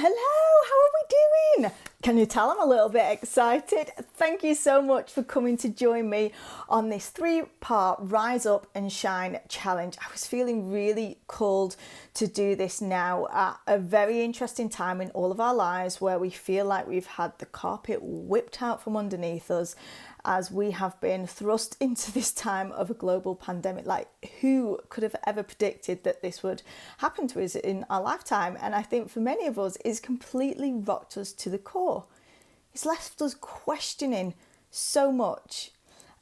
Hello, how are we doing? Can you tell I'm a little bit excited? Thank you so much for coming to join me on this 3-part Rise Up and Shine challenge. I was feeling really called to do this now at a very interesting time in all of our lives where we feel like we've had the carpet whipped out from underneath us as we have been thrust into this time of a global pandemic. Like, who could have ever predicted that this would happen to us in our lifetime? And I think for many of us, it's completely rocked us to the core. It's left us questioning so much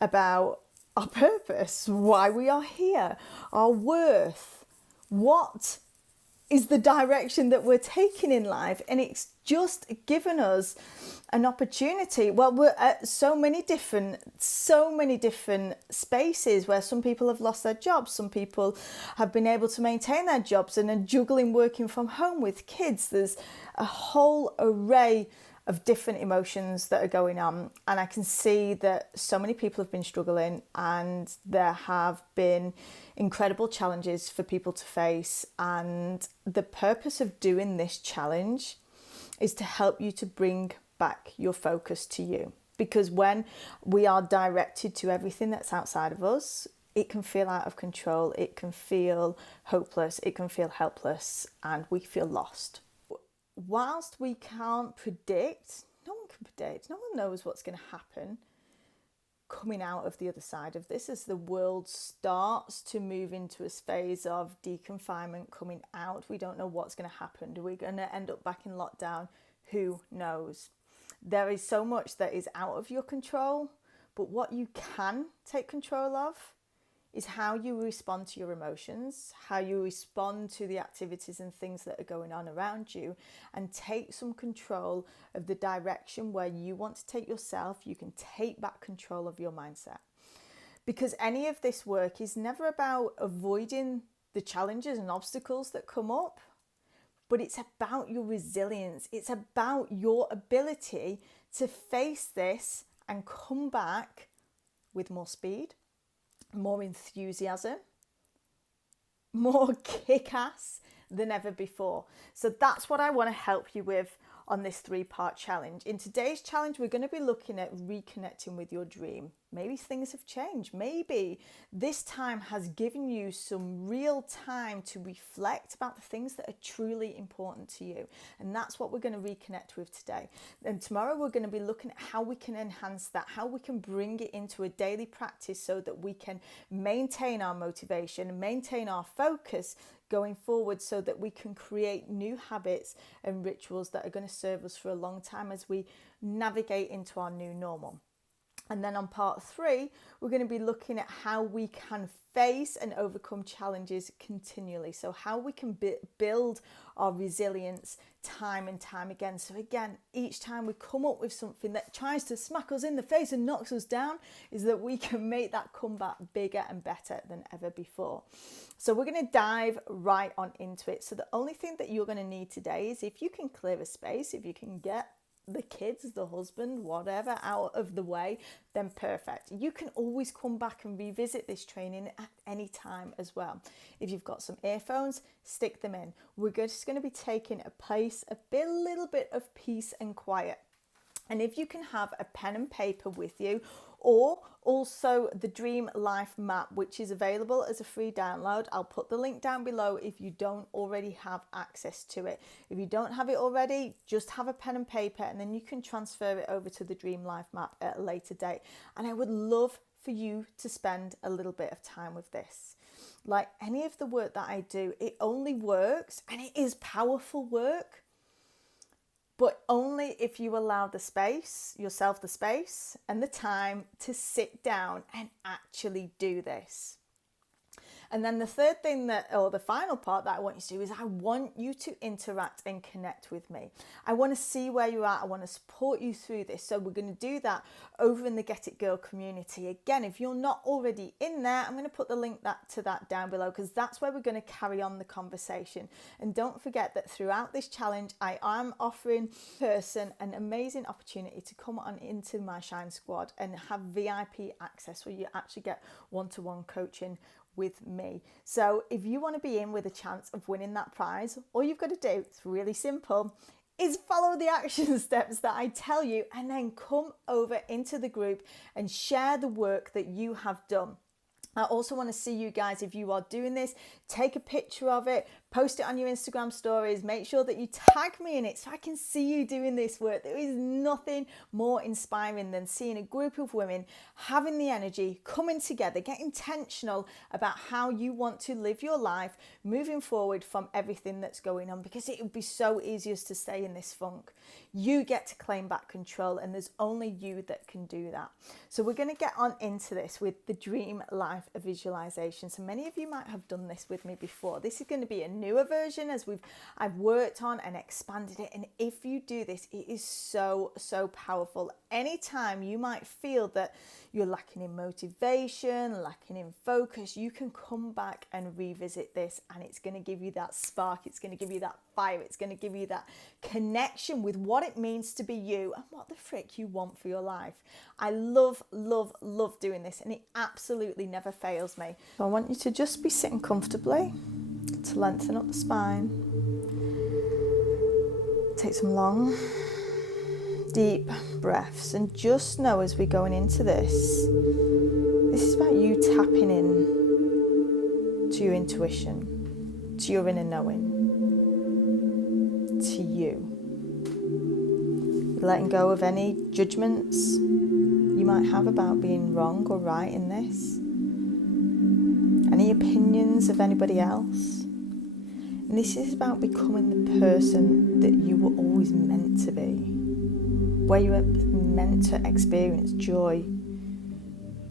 about our purpose, why we are here, our worth, what is the direction that we're taking in life. And it's just given us an opportunity. Well, we're at so many different spaces where some people have lost their jobs, some people have been able to maintain their jobs and are juggling working from home with kids. There's a whole array of different emotions that are going on, and I can see that so many people have been struggling, and there have been incredible challenges for people to face. And the purpose of doing this challenge is to help you to bring back your focus to you, because when we are directed to everything that's outside of us, it can feel out of control, it can feel hopeless, it can feel helpless, and we feel lost. Whilst we can't predict, no one knows what's going to happen coming out of the other side of this as the world starts to move into a phase of deconfinement coming out. We don't know what's going to happen. Are we going to end up back in lockdown? Who knows? There is so much that is out of your control, but what you can take control of is how you respond to your emotions, how you respond to the activities and things that are going on around you, and take some control of the direction where you want to take yourself. You can take back control of your mindset. Because any of this work is never about avoiding the challenges and obstacles that come up, but it's about your resilience. It's about your ability to face this and come back with more speed, more enthusiasm, more kick-ass than ever before. So that's what I want to help you with on this 3-part challenge. In today's challenge, we're going to be looking at reconnecting with your dream. Maybe things have changed. Maybe this time has given you some real time to reflect about the things that are truly important to you. And that's what we're going to reconnect with today. And tomorrow we're going to be looking at how we can enhance that, how we can bring it into a daily practice so that we can maintain our motivation, maintain our focus going forward, so that we can create new habits and rituals that are going to serve us for a long time as we navigate into our new normal. And then on part 3, we're going to be looking at how we can face and overcome challenges continually. So how we can build our resilience time and time again. So again, each time we come up with something that tries to smack us in the face and knocks us down, is that we can make that comeback bigger and better than ever before. So we're going to dive right on into it. So the only thing that you're going to need today is, if you can clear a space, if you can get the kids, the husband, whatever, out of the way, then perfect. You can always come back and revisit this training at any time as well. If you've got some earphones, stick them in. We're just going to be taking a little bit of peace and quiet. And if you can have a pen and paper with you, or also the Dream Life Map, which is available as a free download. I'll put the link down below if you don't already have access to it. If you don't have it already, just have a pen and paper, and then you can transfer it over to the Dream Life Map at a later date. And I would love for you to spend a little bit of time with this. Like any of the work that I do, it only works, and it is powerful work, but only if you allow yourself the space and the time to sit down and actually do this. And then the third thing the final part that I want you to do is, I want you to interact and connect with me. I want to see where you're at. I want to support you through this. So we're going to do that over in the Get It Girl community. Again, if you're not already in there, I'm going to put the link to that down below, because that's where we're going to carry on the conversation. And don't forget that throughout this challenge, I am offering an amazing opportunity to come on into my Shine Squad and have VIP access, where you actually get one-to-one coaching with me. So if you want to be in with a chance of winning that prize, all you've got to do, it's really simple, is follow the action steps that I tell you, and then come over into the group and share the work that you have done. I also want to see you guys, if you are doing this, take a picture of it, post it on your Instagram stories, make sure that you tag me in it so I can see you doing this work. There is nothing more inspiring than seeing a group of women having the energy, coming together, get intentional about how you want to live your life moving forward from everything that's going on, because it would be so easy to stay in this funk. You get to claim back control, and there's only you that can do that. So we're going to get on into this with the dream life visualization. So many of you might have done this with me before. This is going to be a newer version as I've worked on and expanded it. And if you do this, it is so powerful. Anytime you might feel that you're lacking in motivation, lacking in focus, you can come back and revisit this, and it's going to give you that spark. It's going to give you that fire. It's going to give you that connection with what it means to be you and what the frick you want for your life. I love doing this, and it absolutely never fails me. So I want you to just be sitting comfortably, to lengthen up the spine. Take some long, deep breaths, and just know as we're going into this is about you tapping in to your intuition, to your inner knowing, to you. Letting go of any judgments you might have about being wrong or right in this, any opinions of anybody else. And this is about becoming the person that you were always meant to be, where you were meant to experience joy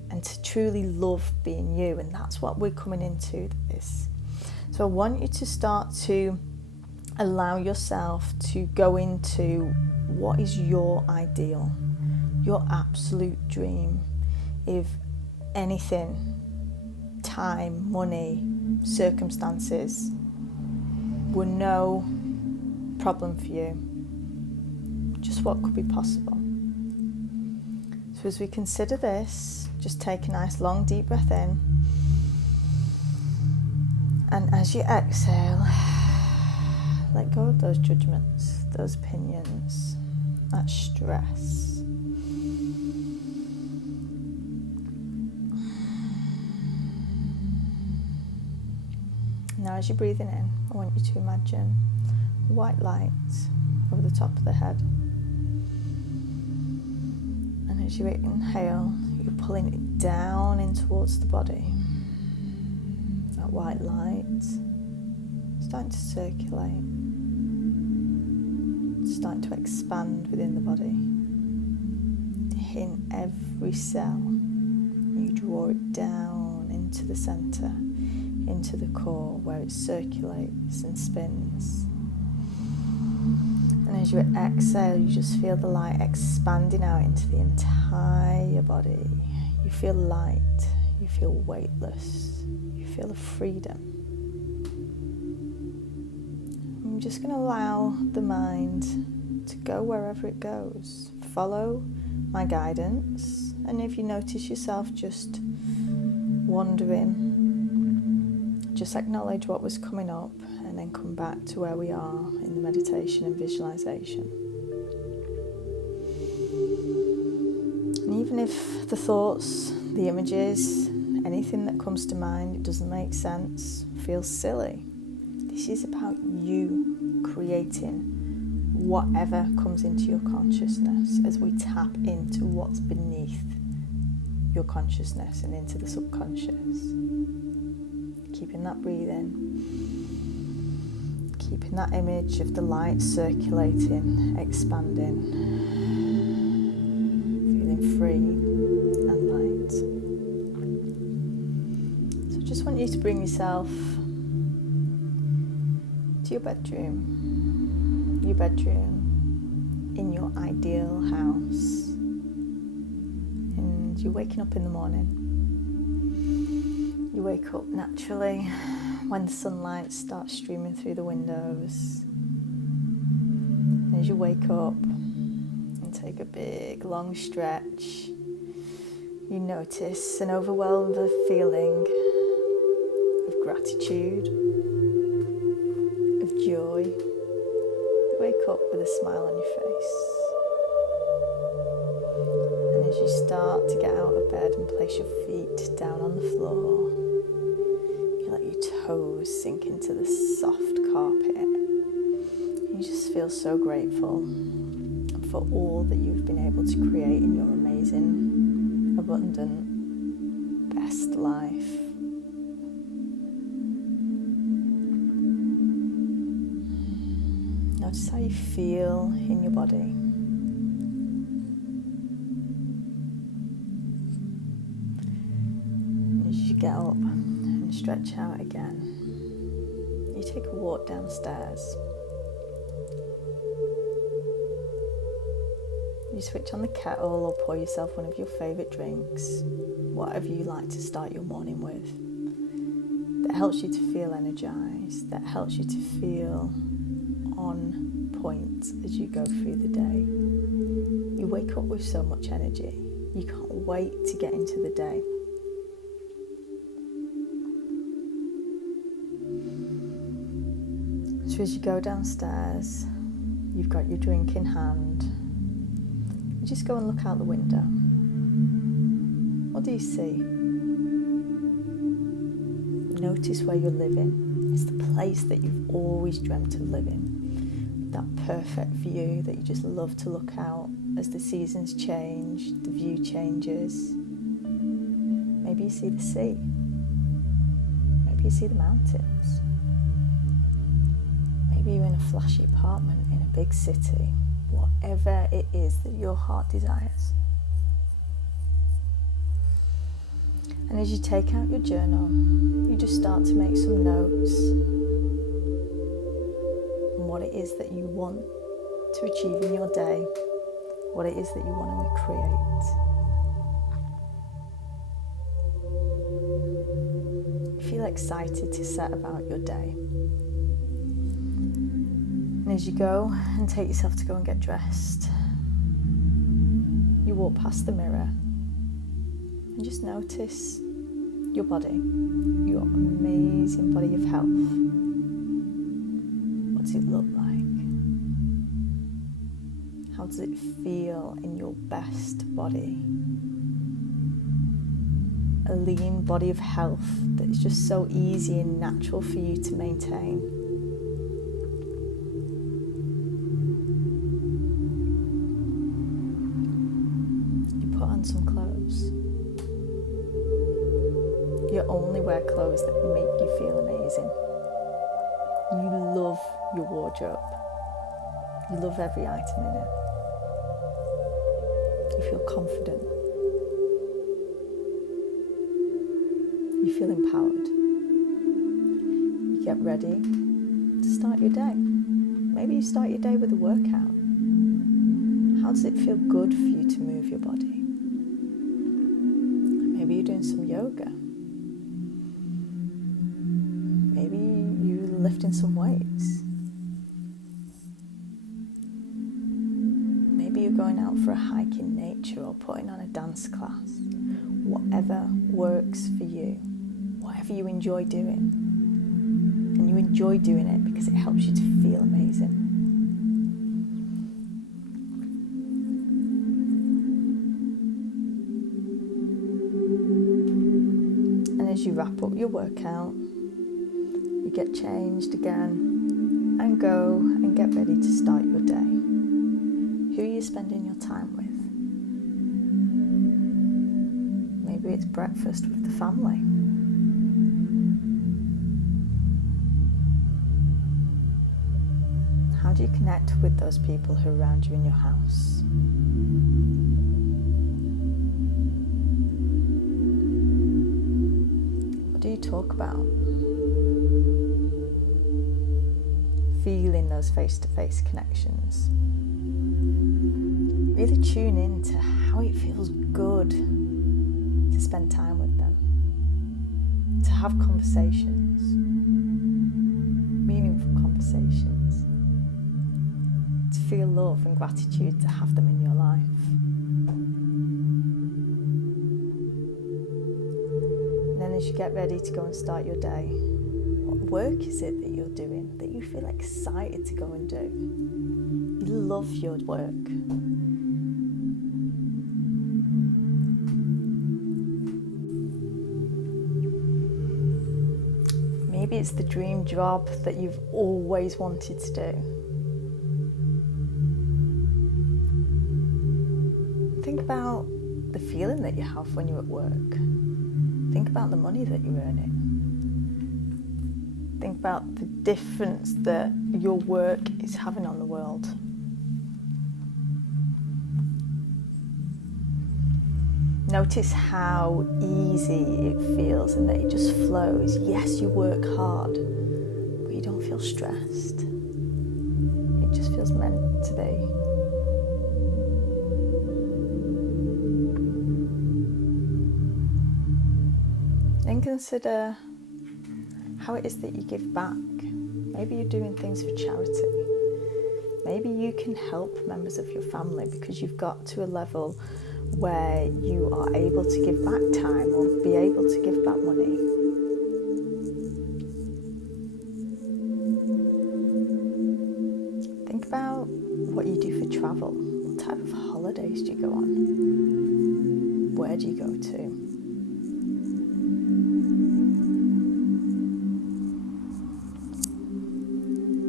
and to truly love being you. And that's what we're coming into this. So I want you to start to allow yourself to go into what is your ideal, your absolute dream. If anything, time, money, circumstances were no problem for you, just what could be possible. So as we consider this, just take a nice long deep breath in, and as you exhale, let go of those judgments, those opinions, that stress. Now as you're breathing in, I want you to imagine a white light over the top of the head. And as you inhale, you're pulling it down in towards the body. That white light starting to circulate, starting to expand within the body. In every cell, you draw it down into the center, into the core, where it circulates and spins. And as you exhale, you just feel the light expanding out into the entire body. You feel light, you feel weightless, you feel a freedom. I'm just going to allow the mind to go wherever it goes. Follow my guidance, and if you notice yourself just wandering, just acknowledge what was coming up and then come back to where we are in the meditation and visualization. And even if the thoughts, the images, anything that comes to mind, it doesn't make sense, feels silly, this is about you creating whatever comes into your consciousness as we tap into what's beneath your consciousness and into the subconscious. Keeping that breathing, keeping that image of the light circulating, expanding, feeling free and light. So I just want you to bring yourself to your bedroom in your ideal house, and you're waking up in the morning. You wake up naturally when the sunlight starts streaming through the windows. As you wake up and take a big long stretch, you notice an overwhelming feeling of gratitude, of joy. You wake up with a smile on your face. And as you start to get out of bed and place your feet down on the floor, you let your toes sink into the soft carpet. You just feel so grateful for all that you've been able to create in your amazing, abundant, best life. Notice how you feel in your body. And as you get up and stretch out again, you take a walk downstairs. You switch on the kettle or pour yourself one of your favourite drinks, whatever you like to start your morning with, that helps you to feel energised, that helps you to feel on point as you go through the day. You wake up with so much energy. You can't wait to get into the day. So as you go downstairs, you've got your drink in hand. You just go and look out the window. What do you see? Notice where you're living. It's the place that you've always dreamt of living. That perfect view that you just love to look out as the seasons change, the view changes. Maybe you see the sea. Maybe you see the mountains. Maybe you're in a flashy apartment in a big city. Whatever it is that your heart desires. And as you take out your journal, you just start to make some notes on what it is that you want to achieve in your day, what it is that you want to create. You feel excited to set about your day. And as you go and take yourself to go and get dressed, you walk past the mirror and just notice your body, your amazing body of health. What does it look like? How does it feel in your best body? A lean body of health that is just so easy and natural for you to maintain. Some clothes. You only wear clothes that make you feel amazing. You love your wardrobe. You love every item in it. You feel confident. You feel empowered. You get ready to start your day. Maybe you start your day with a workout. How does it feel good for you to move your body? Maybe you're doing some yoga. Maybe you're lifting some weights. Maybe you're going out for a hike in nature or putting on a dance class. Whatever works for you, whatever you enjoy doing. And you enjoy doing it because it helps you to feel amazing. As you wrap up your workout, you get changed again and go and get ready to start your day. Who are you spending your time with? Maybe it's breakfast with the family. How do you connect with those people who are around you in your house? What do you talk about? Feeling those face-to-face connections. Really tune in to how it feels good to spend time with them, to have conversations, meaningful conversations, to feel love and gratitude to have them in your life. And then as you get ready to go and start your day, what work is it that you're doing that you feel excited to go and do? You love your work. Maybe it's the dream job that you've always wanted to do. Think about the feeling that you have when you're at work. Think about the money that you're earning. Think about the difference that your work is having on the world. Notice how easy it feels and that it just flows. Yes, you work hard, but you don't feel stressed. It just feels meant to be. Then consider how it is that you give back. Maybe you're doing things for charity. Maybe you can help members of your family because you've got to a level where you are able to give back time or be able to give back money. Think about what you do for travel. What type of holidays do you go on? Where do you go to?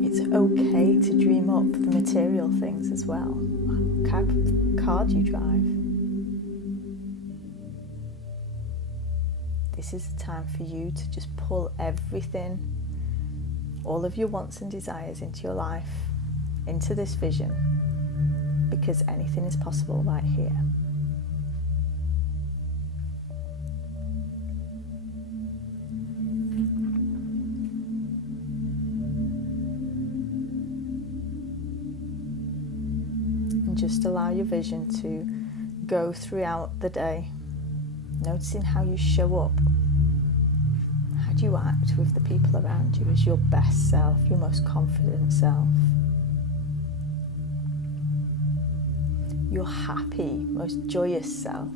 It's okay to dream up the material things as well. What type of car do you drive? This is the time for you to just pull everything, all of your wants and desires into your life, into this vision, because anything is possible right here. And just allow your vision to go throughout the day, noticing how you show up. How do you act with the people around you as your best self, your most confident self? Your happy, most joyous self.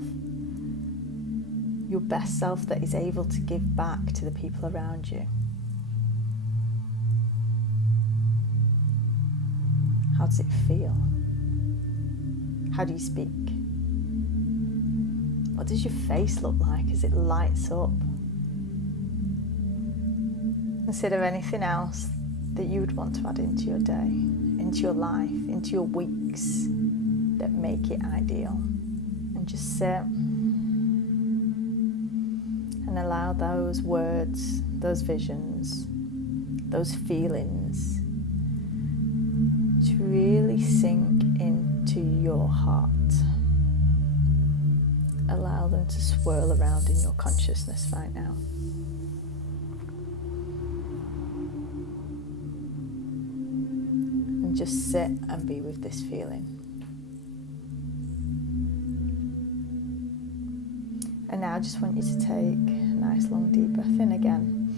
Your best self that is able to give back to the people around you. How does it feel? How do you speak? What does your face look like as it lights up? Consider anything else that you would want to add into your day, into your life, into your weeks that make it ideal. And just sit and allow those words, those visions, those feelings to really sink into your heart. Allow them to swirl around in your consciousness right now. And just sit and be with this feeling. And now I just want you to take a nice long deep breath in again.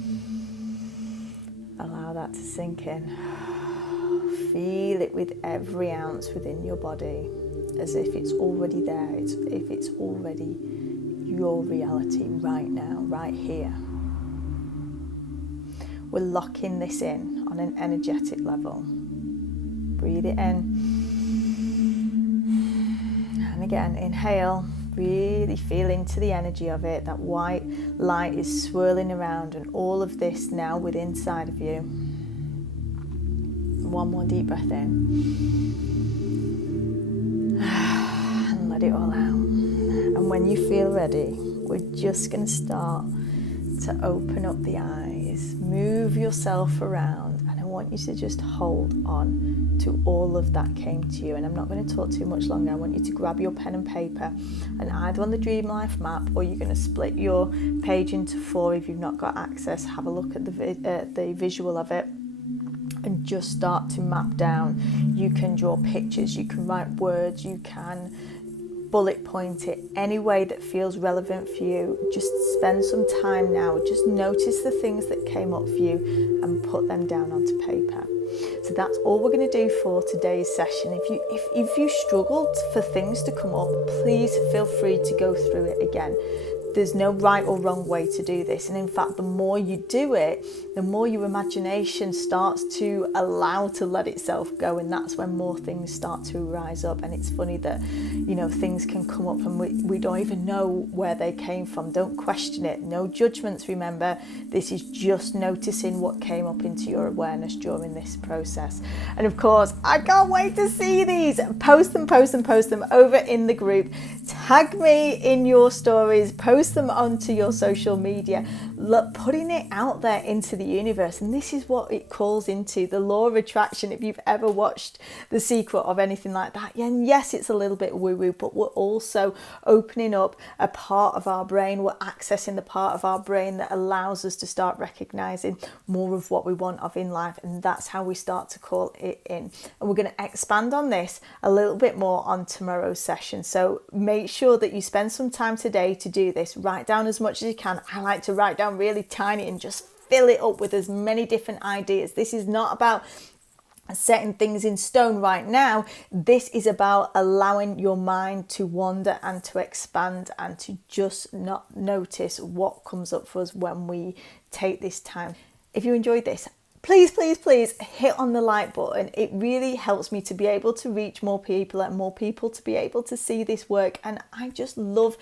Allow that to sink in. Feel it with every ounce within your body, as if it's already there, if it's already your reality right now, right here. We're locking this in on an energetic level. Breathe it in. And again, inhale. Really feel into the energy of it. That white light is swirling around and all of this now within inside of you. One more deep breath in. And let it all out. And when you feel ready, we're just going to start to open up the eyes. Move yourself around. And I want you to just hold on to all of that came to you. And I'm not going to talk too much longer. I want you to grab your pen and paper, and either on the Dream Life map, or you're going to split your page into 4 if you've not got access. Have a look at the visual of it and just start to map down. You can draw pictures, you can write words, you can bullet point it any way that feels relevant for you. Just spend some time now, just notice the things that came up for you and put them down onto paper. So that's all we're going to do for today's session. If you struggled for things to come up, please feel free to go through it again. there's no right or wrong way to do this. And in fact, the more you do it, the more your imagination starts to allow to let itself go. And that's when more things start to rise up. And it's funny that, you know, things can come up and we don't even know where they came from. Don't question it. No judgments, remember. This is just noticing what came up into your awareness during this process. And of course, I can't wait to see these. Post them over in the group. Tag me in your stories. Post them onto your social media. Look, putting it out there into the universe. And this is what it calls into, the law of attraction. If you've ever watched The Secret of anything like that, and yes, it's a little bit woo-woo, but we're also opening up a part of our brain. We're accessing the part of our brain that allows us to start recognizing more of what we want of in life. And that's how we start to call it in. And we're going to expand on this a little bit more on tomorrow's session. So make sure that you spend some time today to do this. Write down as much as you can. I like to write down really tiny and just fill it up with as many different ideas. This is not about setting things in stone right now. This is about allowing your mind to wander and to expand and to just not notice what comes up for us when we take this time. If you enjoyed this, please hit on the like button. It really helps me to be able to reach more people and more people to be able to see this work. And I just love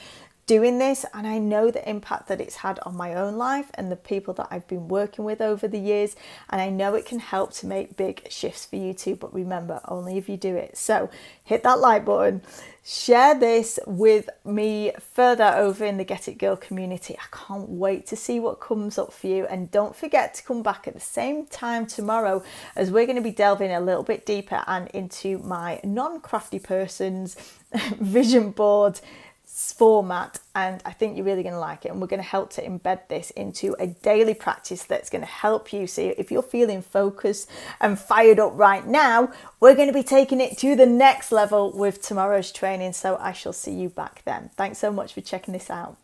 doing this, and I know the impact that it's had on my own life and the people that I've been working with over the years, and I know it can help to make big shifts for you too, but remember, only if you do it. So hit that like button, share this with me further over in the Get It Girl community. I can't wait to see what comes up for you, and don't forget to come back at the same time tomorrow as we're going to be delving a little bit deeper and into my non-crafty person's vision board format, and I think you're really going to like it. And we're going to help to embed this into a daily practice that's going to help you. So if you're feeling focused and fired up right now, we're going to be taking it to the next level with tomorrow's training. So I shall see you back then. Thanks so much for checking this out.